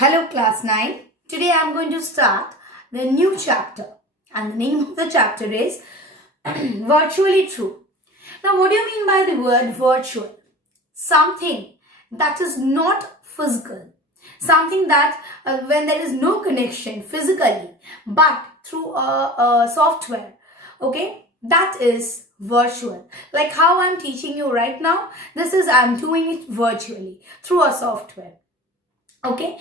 Hello class 9. Today I am going to start the new chapter and the name of the chapter is Virtually True. Now what do you mean by the word virtual? Something that is not physical. Something that when there is no connection physically but through a software. Okay, that is virtual. Like how I am teaching you right now, I am doing it virtually through a software. Okay,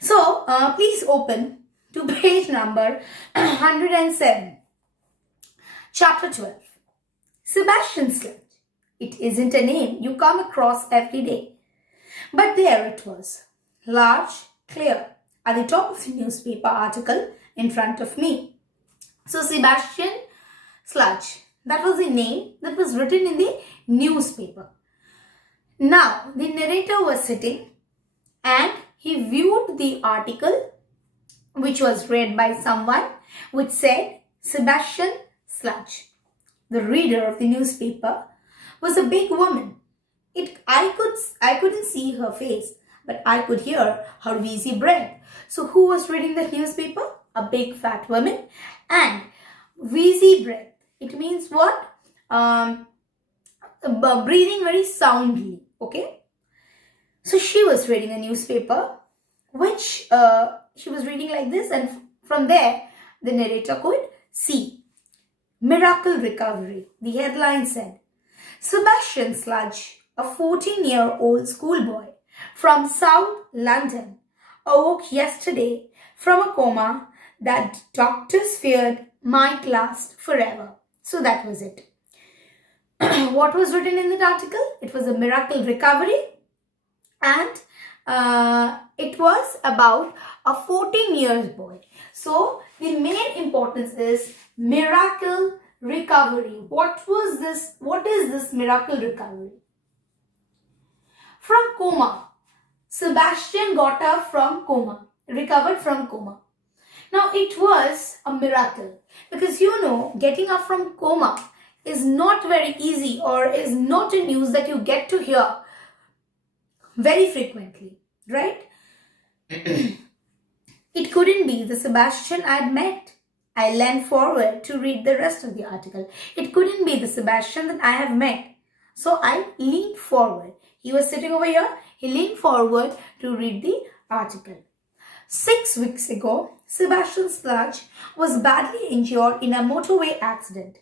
so please open to page number 107, chapter 12. Sebastian Sledge. It isn't a name you come across every day. But there it was, large, clear, at the top of the newspaper article in front of me. So Sebastian Sludge, that was the name that was written in the newspaper. Now, the narrator was sitting and he viewed the article which was read by someone which said Sebastian Sludge. The reader of the newspaper was a big woman. I couldn't see her face, but I could hear her wheezy breath. So who was reading the newspaper? A big fat woman. And wheezy breath, it means what? Breathing very soundly. Okay. So she was reading a newspaper, which she was reading like this, and from there the narrator could see. Miracle recovery, the headline said. Sebastian Sludge, a 14-year-old schoolboy from South London, awoke yesterday from a coma that doctors feared might last forever. So that was it. What was written in that article? It was a miracle recovery. And it was about a 14-year-old boy. So the main importance is miracle recovery. What is this miracle recovery? From coma. Sebastian got up from coma, recovered from coma. Now it was a miracle because getting up from coma is not very easy or is not a news that you get to hear very frequently, right? It couldn't be the Sebastian I'd met. I leaned forward to read the rest of the article. It couldn't be the Sebastian that I have met. So I leaned forward. He was sitting over here. He leaned forward to read the article. 6 weeks ago, Sebastian Sludge was badly injured in a motorway accident.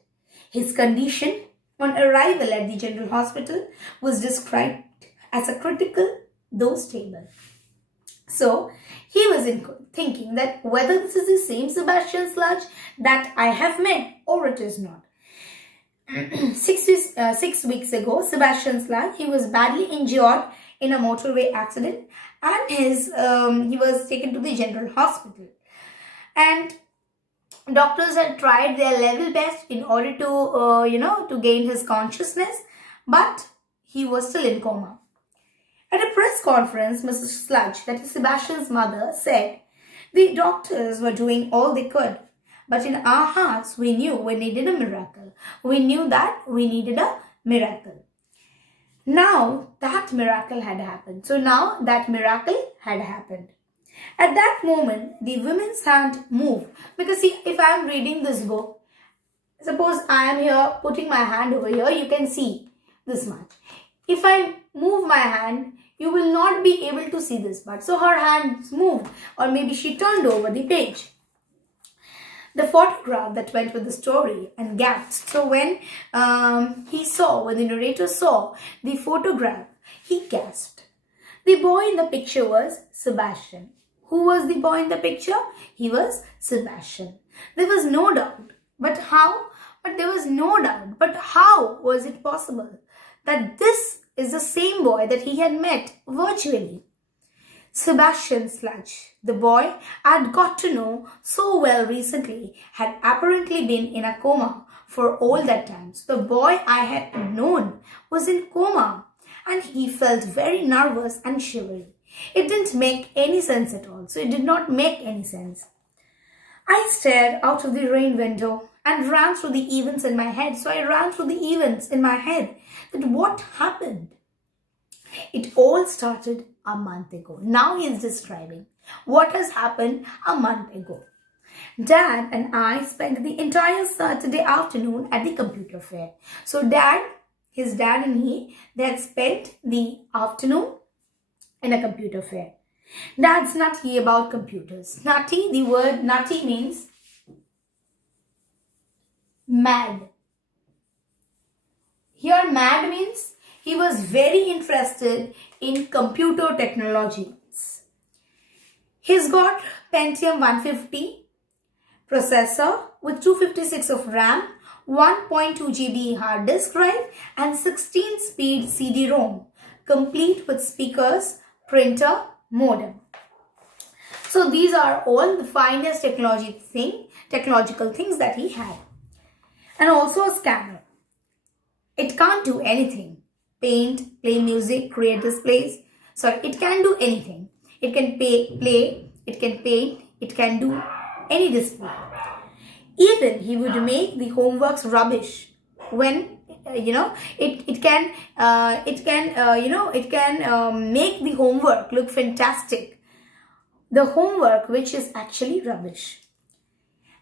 His condition on arrival at the general hospital was described as a critical, though stable. So he was thinking that whether this is the same Sebastian Sludge that I have met or it is not. 6 weeks ago, Sebastian Sludge, he was badly injured in a motorway accident and he was taken to the general hospital. And doctors had tried their level best in order to gain his consciousness, but he was still in coma. At a press conference, Mrs. Sludge, that is Sebastian's mother, said, the doctors were doing all they could. But in our hearts, we knew we needed a miracle. We knew that we needed a miracle. Now, that miracle had happened. At that moment, the woman's hand moved. Because see, if I am reading this book, suppose I am here putting my hand over here, you can see this much. If I move my hand, you will not be able to see this part. So her hands moved, or maybe she turned over the page. The photograph that went with the story and gasped. So when the narrator saw the photograph, he gasped. The boy in the picture was Sebastian. Who was the boy in the picture? He was Sebastian. There was no doubt. But how? There was no doubt. But how was it possible that this is the same boy that he had met virtually? Sebastian Sludge, the boy I had got to know so well recently, had apparently been in a coma for all that time. So the boy I had known was in coma and he felt very nervous and shivery. It didn't make any sense at all. So it did not make any sense. I stared out of the rain window and ran through the events in my head. So I ran through the events in my head. That what happened? It all started a month ago. Now he is describing what has happened a month ago. Dad and I spent the entire Saturday afternoon at the computer fair. So his dad and they had spent the afternoon in a computer fair. Dad's nutty about computers. Nutty, the word nutty means mad. Here mad means he was very interested in computer technologies. He's got Pentium 150 processor with 256 of RAM, 1.2 GB hard disk drive and 16 speed CD-ROM, complete with speakers, printer, modem. So these are all the finest technological things that he had. And also a scanner. It can't do anything. Paint, play music, create displays. Sorry, it can do anything. It can play, it can paint, it can do any display. Even he would make the homeworks rubbish when it can make the homework look fantastic. The homework which is actually rubbish.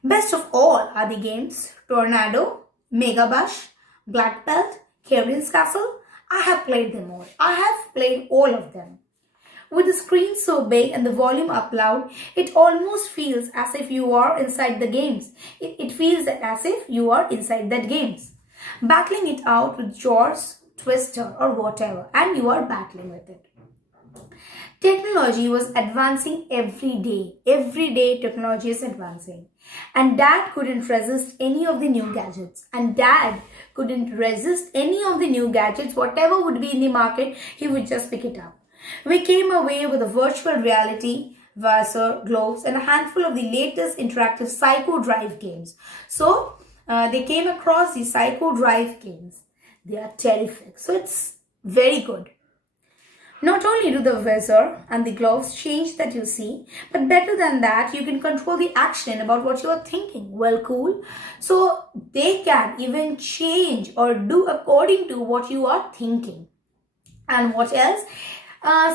Best of all are the games Tornado, Megabush, Black Belt, Carrion's Castle. I have played them all. I have played all of them. With the screen so big and the volume up loud, it almost feels as if you are inside the games. It feels as if you are inside that games. Battling it out with Jaws, Twister or whatever, and you are battling with it. Technology was advancing every day. Every day technology is advancing. And Dad couldn't resist any of the new gadgets. Whatever would be in the market, he would just pick it up. We came away with a virtual reality, visor, gloves and a handful of the latest interactive Psycho Drive games. So, they came across the Psycho Drive games. They are terrific. So, it's very good. Not only do the visor and the gloves change that you see, but better than that, you can control the action about what you are thinking. Well, cool. So they can even change or do according to what you are thinking. And what else?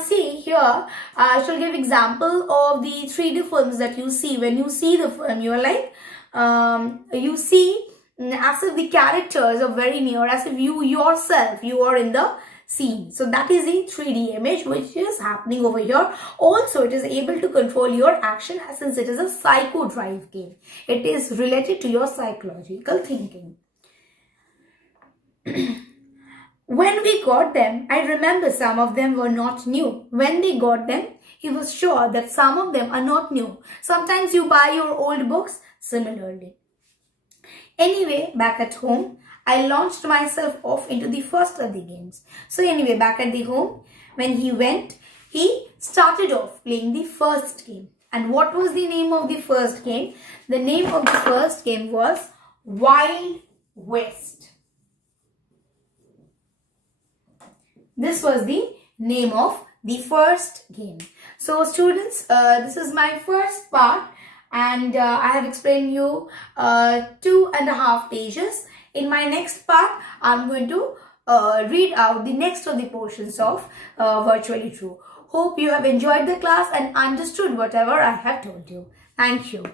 See here, I shall give example of the 3D films that you see. When you see the film, you are like, you see as if the characters are very near, as if you are in the scene. So that is the 3D image which is happening over here. Also, it is able to control your action since it is a Psycho Drive game. It is related to your psychological thinking. When we got them, I remember some of them were not new. When they got them, he was sure that some of them are not new. Sometimes you buy your old books similarly. Anyway, back at home, I launched myself off into the first of the games. So anyway, back at the home, when he went, he started off playing the first game. And what was the name of the first game? The name of the first game was Wild West. This was the name of the first game. So students, this is my first part and I have explained you 2.5 pages. In my next part, I'm going to read out the next of the portions of Virtually True. Hope you have enjoyed the class and understood whatever I have told you. Thank you.